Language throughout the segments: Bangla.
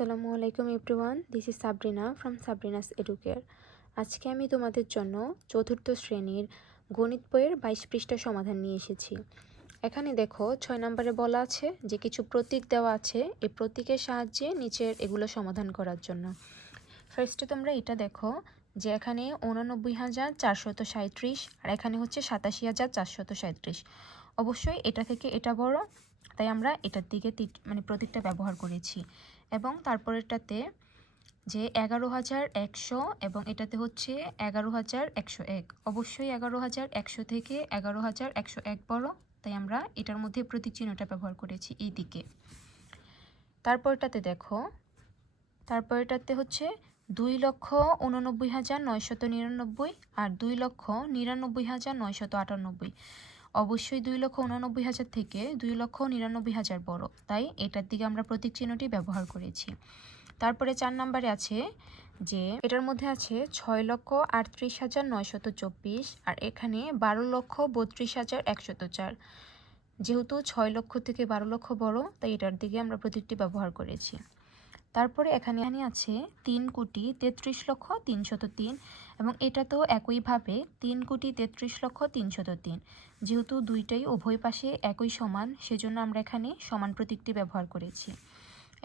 আসসালামু আলাইকুম everyone, this is Sabrina from Sabrina's Educare. আজকে আমি তোমাদের জন্য চতুর্থ শ্রেণীর গণিত বইয়ের 22 পৃষ্ঠা সমাধান নিয়ে এসেছি। এখানে দেখো 6 নম্বরে বলা আছে যে কিছু প্রতীক দেওয়া আছে, এই প্রতীকের সাহায্যে নিচের এগুলো সমাধান করার জন্য। ফার্স্টে তোমরা এটা দেখো যে এখানে 89,437 আর এখানে হচ্ছে 87,437। অবশ্যই এটা থেকে এটা বড়, তাই আমরা এটার দিকে প্রতীকটা ব্যবহার করেছি। এবং তারপরেরটাতে যে 11,100 এবং এটাতে হচ্ছে 11,101। অবশ্যই 11,100 থেকে 11,101 বড়, তাই আমরা এটার মধ্যে প্রতীক চিহ্নটা ব্যবহার করেছি এই দিকে। তারপরটাতে দেখো, তারপরটাতে হচ্ছে 2,89,999 আর 2,99,998। অবশ্যই 2,89,000 থেকে 2,99,000 বড়, তাই এটার দিকে আমরা প্রতীক চিহ্নটি ব্যবহার করেছি। তারপরে 4 নম্বরে আছে যে এটার মধ্যে আছে 6,38,924 আর এখানে 12,32,104। যেহেতু 6 লক্ষ থেকে 12 লক্ষ বড়, তাই এটার দিকে আমরা প্রতীকটি ব্যবহার করেছি। তারপরে এখানে আছে 3,33,303 এবং এটা তো একইভাবে 3,33,303। যেহেতু দুইটাই উভয় পাশে একই সমান, সেজন্য আমরা এখানে সমান প্রতীকটি ব্যবহার করেছি।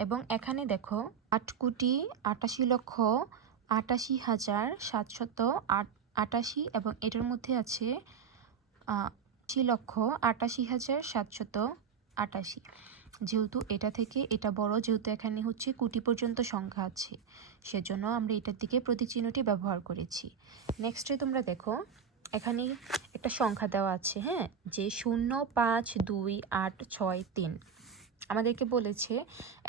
এবং এখানে দেখো 8,88,88,788 এবং এটার মধ্যে আছে 80,88,788। যেহেতু এটা থেকে এটা বড়, যেহেতু এখানে হচ্ছে কোটি পর্যন্ত সংখ্যা আছে, সেজন্য আমরা এটার দিকে প্রতীক চিহ্নটি ব্যবহার করেছি। নেক্সটে তোমরা দেখো এখানে একটা সংখ্যা দেওয়া আছে, হ্যাঁ, যে 0, 5, 2, 8, 6, 3। আমাদেরকে বলেছে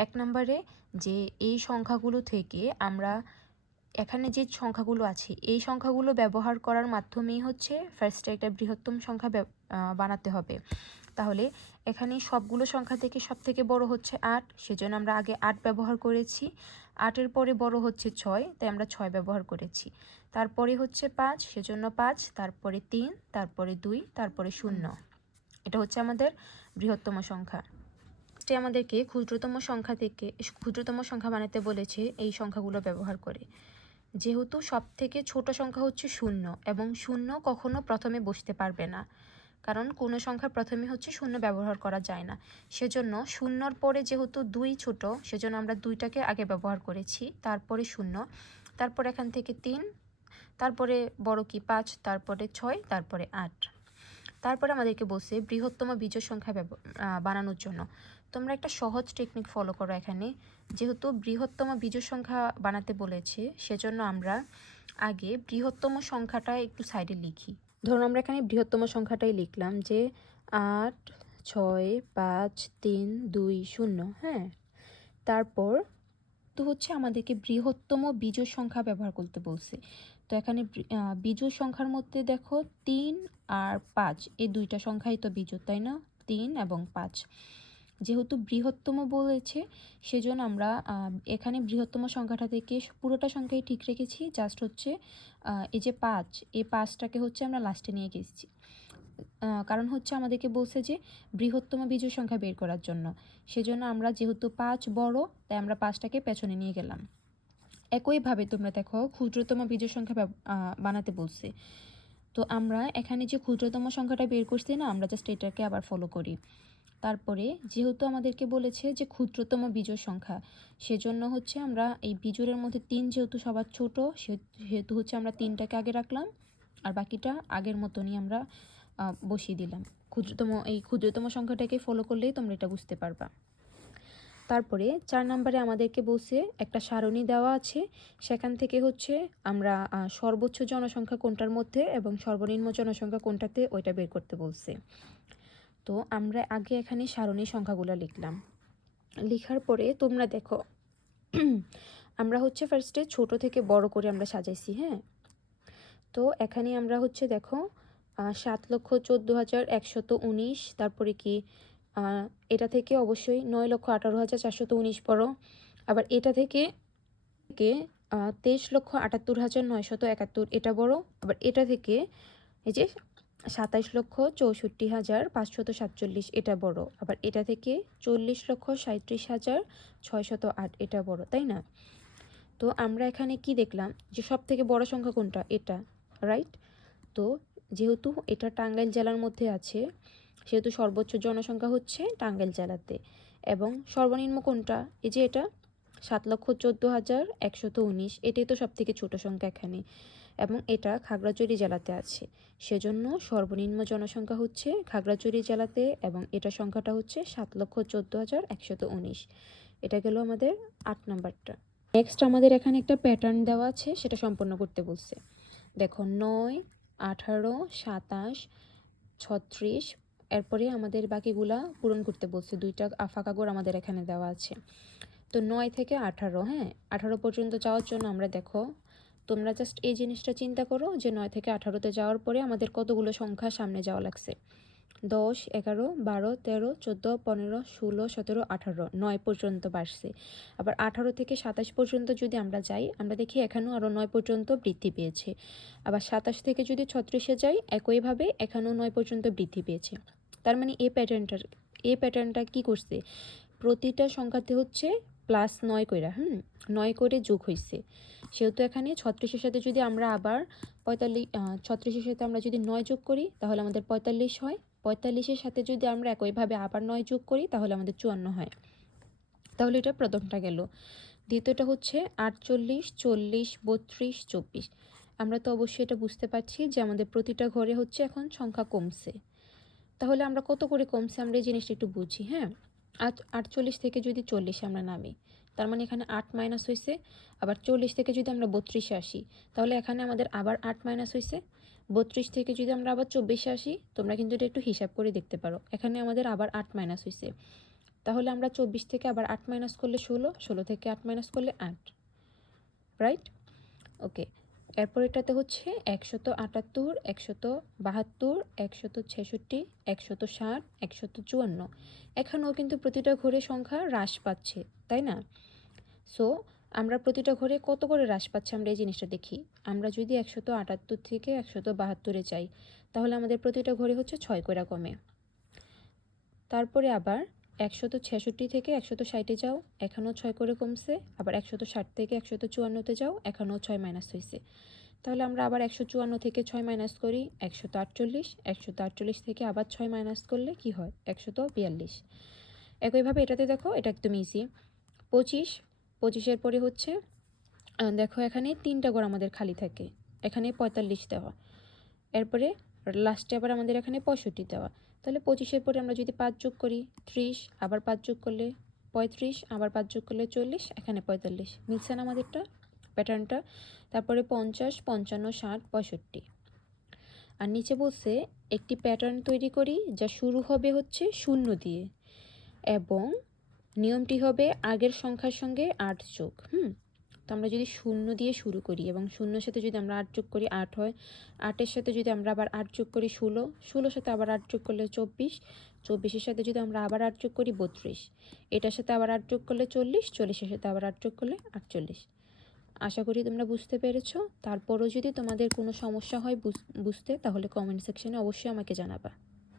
1 নম্বরে যে এই সংখ্যাগুলো থেকে আমরা এখানে যে সংখ্যাগুলো আছে এই সংখ্যাগুলো ব্যবহার করার মাধ্যমেই হচ্ছে ফার্স্টে একটা বৃহত্তম সংখ্যা বানাতে হবে। তাহলে এখানে সবগুলো সংখ্যা থেকে সব থেকে বড় হচ্ছে 8, সেজন্য আমরা আগে 8 ব্যবহার করেছি। 8-এর পরে বড় হচ্ছে 6, তাই আমরা 6 ব্যবহার করেছি। তারপরে হচ্ছে 5, সেজন্য 5, তারপরে 3, তারপরে 2, তারপরে 0। এটা হচ্ছে আমাদের বৃহত্তম সংখ্যা। আমাদেরকে ক্ষুদ্রতম সংখ্যা বানাতে বলেছে এই সংখ্যাগুলো ব্যবহার করে। যেহেতু সব থেকে ছোট সংখ্যা হচ্ছে 0 এবং 0 কখনো প্রথমে বসতে পারবে না, কারণ কোনো সংখ্যা প্রথমে হচ্ছে 0 ব্যবহার করা যায় না। সেজন্য 0-র পরে যেহেতু 2 ছোট, সেজন্য আমরা 2টাকে আগে ব্যবহার করেছি, তারপরে 0, তারপর এখান থেকে 3, তারপরে বড় কি 5, তারপরে 6, তারপরে 8। তারপরে আমাদেরকে বলছে বৃহত্তম বিজোড় সংখ্যা বানানোর জন্য। তোমরা একটা সহজ টেকনিক ফলো করো। এখানে যেহেতু বৃহত্তম বিজোড় সংখ্যা বানাতে বলেছে, সেজন্য আমরা আগে বৃহত্তম সংখ্যাটা একটু সাইডে লিখি। ধরুন আমরা এখানে বৃহত্তম সংখ্যাটাই লিখলাম যে 8, 6, 5, 3, 2, 0। হ্যাঁ, তারপর তো হচ্ছে আমাদেরকে বৃহত্তম বিজোড় সংখ্যা ব্যবহার করতে বলছে। তো এখানে বিজোড় সংখ্যার মধ্যে দেখো 3 আর 5, এই দুইটা সংখ্যাই তো বিজোড়, তাই না? 3 এবং 5। যেহেতু বৃহত্তম বলেছে, সেজন্য আমরা এখানে বৃহত্তম সংখ্যাটা থেকে পুরোটা সংখ্যাই ঠিক রেখেছি, জাস্ট হচ্ছে এই যে 5, এই 5টাকে হচ্ছে আমরা লাস্টে নিয়ে গেছি। কারণ হচ্ছে আমাদেরকে বলছে যে বৃহত্তম বিজোড় সংখ্যা বের করার জন্য, সেজন্য আমরা যেহেতু 5 বড়, তাই আমরা 5টাকে পেছনে নিয়ে গেলাম। একইভাবে তোমরা দেখো ক্ষুদ্রতম বিজোড় সংখ্যা বানাতে বলছে। তো আমরা এখানে যে ক্ষুদ্রতম সংখ্যাটা বের করছি না, আমরা জাস্ট এটাকে আবার ফলো করি। তারপরে যেহেতু আমাদেরকে বলেছে যে ক্ষুদ্রতম বিজোড় সংখ্যা, সেজন্য হচ্ছে আমরা এই বিজোড়ের মধ্যে 3 যেহেতু সবার ছোট, সেহেতু হচ্ছে আমরা 3টাকে আগে রাখলাম, আর বাকিটা আগের মতনই আমরা বসিয়ে দিলাম। এই ক্ষুদ্রতম সংখ্যাটাকে ফলো করলেই তোমরা এটা বুঝতে পারবা। তারপরে 4 নম্বরে আমাদেরকে বলছে একটা সারণী দেওয়া আছে, সেখান থেকে হচ্ছে আমরা সর্বোচ্চ জনসংখ্যা কোনটার মধ্যে এবং সর্বনিম্ন জনসংখ্যা কোনটাতে, ওইটা বের করতে বলছে। তো আমরা আগে এখানে সারণী সংখ্যাগুলো লিখলাম। লেখার পরে তোমরা দেখো আমরা হচ্ছে ফার্স্টে ছোট থেকে বড় করে আমরা সাজাইছি। হ্যাঁ, তো এখানে আমরা হচ্ছে দেখো 7,14,119, তারপরে কি এটা থেকে অবশ্যই 9,18,419 বড়, আবার এটা থেকে 23,78,971 এটা বড়, আবার এটা থেকে এই যে 27,64,547 এটা বড়, আবার এটা থেকে 40,37,608 এটা বড়, তাই না? তো আমরা এখানে কি দেখলাম যে সব থেকে বড় সংখ্যা কোনটা? এটা, রাইট? তো যেহেতু এটা টাঙ্গাইল জেলার মধ্যে আছে, সেহেতু সর্বোচ্চ জনসংখ্যা হচ্ছে টাঙ্গাইল জেলাতে, এবং সর্বনিম্ন কোনটা? এই যে এটা 7,14,119, এটাই তো সব থেকে ছোটো সংখ্যা এখানে, এবং এটা খাগড়াছড়ি জেলাতে আছে, সেজন্য সর্বনিম্ন জনসংখ্যা হচ্ছে খাগড়াছড়ি জেলাতে, এবং এটা সংখ্যাটা হচ্ছে 7,14,119। এটা গেল আমাদের 8 নাম্বারটা। নেক্সট আমাদের এখানে একটা প্যাটার্ন দেওয়া আছে, সেটা সম্পন্ন করতে বলছে। দেখো 9, 18, 27, 36, এরপরে আমাদের বাকিগুলা পূরণ করতে বলছে। 2টা ফাঁকা ঘর আমাদের এখানে দেওয়া আছে। তো 9 থেকে 18, হ্যাঁ 18 পর্যন্ত যাওয়ার জন্য আমরা দেখো, তোমরা জাস্ট এই জিনিসটা চিন্তা করো যে 9 থেকে 18তে যাওয়ার পরে আমাদের কতগুলো সংখ্যা সামনে যাওয়া লাগছে। 10, 11, 12, 13, 14, 15, 16, 17, 18, 9 পর্যন্ত বাড়ছে। আবার 18 থেকে 27 পর্যন্ত যদি আমরা যাই, আমরা দেখি এখানেও আরও 9 পর্যন্ত বৃদ্ধি পেয়েছে। আবার 27 থেকে যদি 36-এ যাই, একইভাবে এখানেও 9 পর্যন্ত বৃদ্ধি পেয়েছে। তার মানে এই প্যাটার্নটা কি করছে? প্রতিটা সংখ্যাতে হচ্ছে +9 কইরা, 9 করে যোগ হয়েছে। সেহেতু এখানে 36-এর সাথে যদি আমরা আবার 36-এর সাথে আমরা যদি 9 যোগ করি, তাহলে আমাদের 45 হয়। 45-এর সাথে যদি আমরা একইভাবে আবার 9 যোগ করি, তাহলে আমাদের 54 হয়। তাহলে এটা প্রথমটা গেল। দ্বিতীয়টা হচ্ছে 48, 40, 32, 24। আমরা তো অবশ্যই এটা বুঝতে পারছি যে আমাদের প্রতিটা ঘরে হচ্ছে এখন সংখ্যা কমছে। তাহলে আমরা কত করে কমছে আমরা এই জিনিসটা একটু বুঝি, হ্যাঁ। 48 থেকে যদি 40 আমরা নামি, তার মানে এখানে 8 মাইনাস হয়েছে। আবার 40 থেকে যদি আমরা 32-এ আসি, তাহলে এখানে আমাদের আবার 8 মাইনাস হয়েছে। 32 থেকে যদি আমরা আবার 24-এ আসি, তোমরা কিন্তু এটা একটু হিসাব করে দেখতে পারো, এখানে আমাদের আবার 8 মাইনাস হয়েছে। তাহলে আমরা 24 থেকে আবার 8 মাইনাস করলে 16, 16 থেকে 8 মাইনাস করলে 8, রাইট? ওকে। এরপর এটাতে হচ্ছে 178, 172, 166, 160, 154। এখানেও কিন্তু প্রতিটা ঘরে সংখ্যা হ্রাস পাচ্ছে, তাই না? সো আমরা প্রতিটা ঘরে কত করে হ্রাস পাচ্ছে আমরা এই জিনিসটা দেখি। আমরা যদি 178 থেকে 172-এ যাই, তাহলে আমাদের প্রতিটা ঘরে হচ্ছে 6 করে কমে। তারপরে আবার 166 থেকে 160-এ যাও, এখানেও 6 করে কমছে। আবার 160 থেকে 154-তে যাও, এখানেও 6 মাইনাস হয়েছে। তাহলে আমরা আবার 154 থেকে 6 মাইনাস করি, 148, 148 থেকে আবার 6 মাইনাস করলে কি হয়? 142। একইভাবে এটাতে দেখো, এটা একদম ইজি। 25, 25-এর পরে হচ্ছে দেখো এখানে 3টা ঘর আমাদের খালি থাকে, এখানে 45 দেওয়া। এরপরে লাস্টে আবার আমাদের এখানে 65 দেওয়া। তাহলে 25-এর পরে আমরা যদি 5 যোগ করি, 30, আবার 5 যোগ করলে 35, আবার 5 যোগ করলে 40, এখানে 45। মিলছে না আমাদেরটা প্যাটার্নটা? তারপরে 50, 55, 60, 65। আর নিচে বলছে একটি প্যাটার্ন তৈরি করি যা শুরু হবে হচ্ছে 0 দিয়ে, এবং নিয়মটি হবে আগের সংখ্যার সঙ্গে 8 যোগ। তো আমরা যদি 0 দিয়ে শুরু করি এবং 0-এর সাথে যদি আমরা 8 যোগ করি 8 হয়, 8-এর সাথে যদি আমরা আবার 8 যোগ করি 16, 16-এর সাথে আবার 8 যোগ করলে 24, 24-এর সাথে যদি আমরা আবার 8 যোগ করি 32, এটার সাথে আবার 8 যোগ করলে 40, 40-এর সাথে আবার 8 যোগ করলে 48। আশা করি তোমরা বুঝতে পেরেছো। তারপরও যদি তোমাদের কোনো সমস্যা হয় বুঝতে, তাহলে কমেন্ট সেকশনে অবশ্যই আমাকে জানাবা।